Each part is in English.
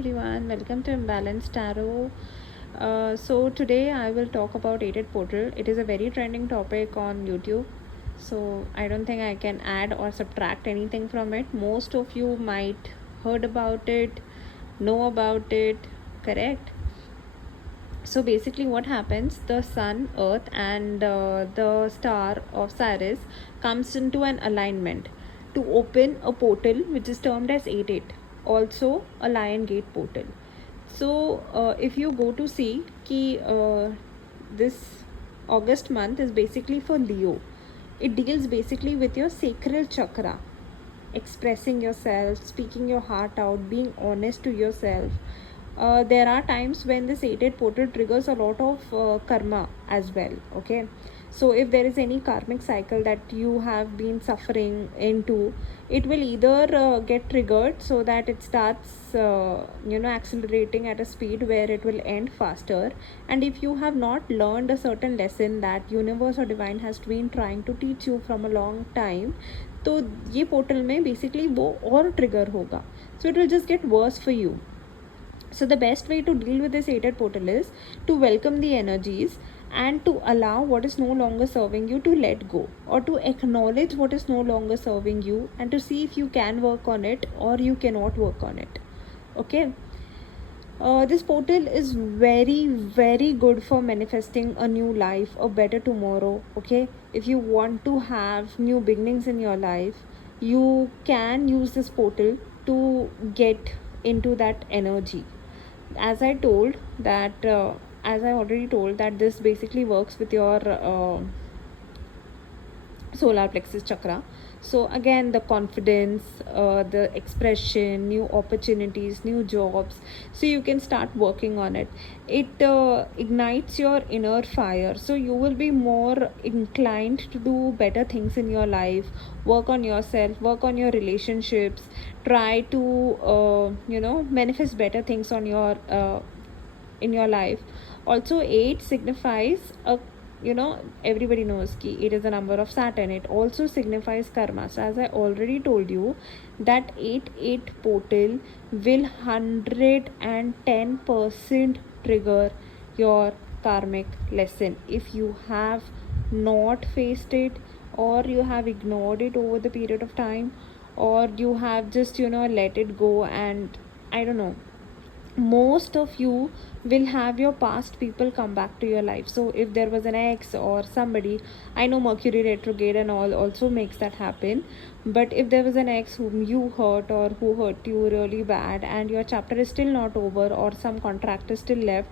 everyone, welcome to Imbalanced Tarot. So today I will talk about Aided Portal. It is a very trending topic on YouTube. So I don't think I can add or subtract anything from it. Most of you might heard about it, know about it, correct? So basically what happens, the sun, earth and the star of Sirius comes into an alignment to open a portal which is termed as 8-8, also a lion gate portal. So if you go to see ki this August month is basically for Leo. It deals basically with your sacral chakra, expressing yourself, speaking your heart out, being honest to yourself. There are times when this 8-8 portal triggers a lot of karma as well. Okay, so if there is any karmic cycle that you have been suffering into, it will either get triggered so that it starts accelerating at a speed where it will end faster. And if you have not learned a certain lesson that universe or divine has been trying to teach you from a long time, तो ये portal में basically वो और trigger होगा, so it will just get worse for you. So the best way to deal with this 8-8 portal is to welcome the energies and to allow what is no longer serving you to let go, or to acknowledge what is no longer serving you and to see if you can work on it or you cannot work on it. Okay. This portal is very good for manifesting a new life, a better tomorrow. Okay, if you want to have new beginnings in your life, you can use this portal to get into that energy. As I already told that this basically works with your solar plexus chakra. So again, the confidence, the expression, new opportunities, new jobs, so you can start working on it. It ignites your inner fire, so you will be more inclined to do better things in your life, work on yourself, work on your relationships, try to manifest better things on your in your life. Also 8 signifies a, everybody knows ki it is a number of Saturn. It also signifies karma. So as I already told you that 8-8 portal will 110% trigger your karmic lesson if you have not faced it, or you have ignored it over the period of time, or you have just let it go. And I don't know, most of you will have your past people come back to your life. So if there was an ex or somebody, I know Mercury retrograde and all also makes that happen, but if there was an ex whom you hurt or who hurt you really bad and your chapter is still not over, or some contract is still left,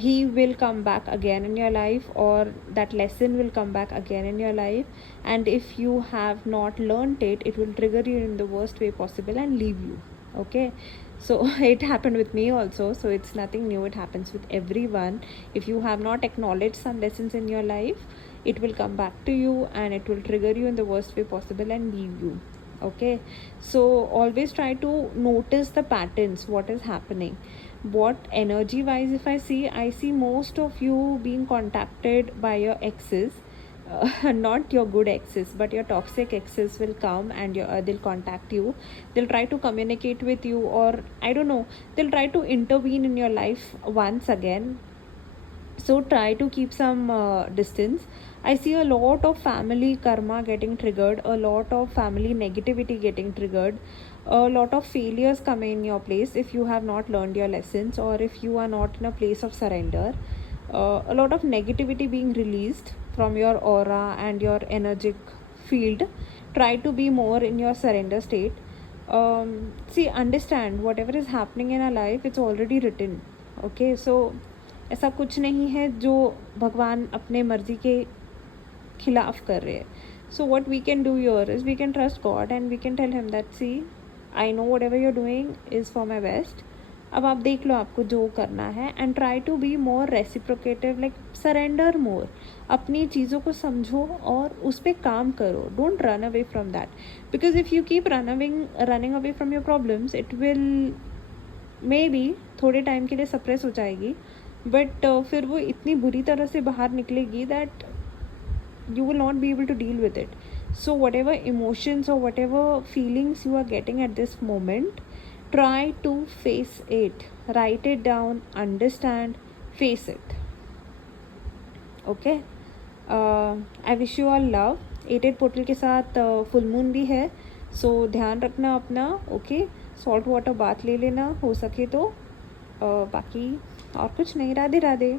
he will come back again in your life, or that lesson will come back again in your life. And if you have not learned it, it will trigger you in the worst way possible and leave you. Okay, so it happened with me also, so it's nothing new. It happens with everyone. If you have not acknowledged some lessons in your life, it will come back to you and it will trigger you in the worst way possible and leave you. Okay, so always try to notice the patterns, what is happening, what energy wise. If I see most of you being contacted by your exes, not your good exes but your toxic exes will come and they'll contact you. They'll try to communicate with you, or I don't know, they'll try to intervene in your life once again. So try to keep some distance. I see a lot of family karma getting triggered, a lot of family negativity getting triggered, a lot of failures coming in your place if you have not learned your lessons, or if you are not in a place of surrender. A lot of negativity being released from your aura and your energetic field. Try to be more in your surrender state. See, understand whatever is happening in our life, it's already written. Okay, so ऐसा कुछ नहीं है जो भगवान अपने मर्जी के खिलाफ कर रहे हैं. So what we can do here is we can trust God and we can tell him that see, I know whatever you're doing is for my best. अब आप देख लो आपको जो करना है, and try to be more reciprocative, like surrender more. अपनी चीज़ों को समझो और उस पर काम करो. Don't run away from that, because if you keep running away from your problems, it will may be थोड़े टाइम के लिए सप्रेस हो जाएगी, बट फिर वो इतनी बुरी तरह से बाहर निकलेगी that you will not be able to deal with it. So whatever emotions or whatever feelings you are getting at this moment, Try to face it. Write it down, understand, face it. Okay, I wish you all love. 8 portal के साथ full moon भी है, सो ध्यान रखना अपना. Okay, salt water bath ले लेना हो सके तो. बाकी और कुछ नहीं. राधे राधे.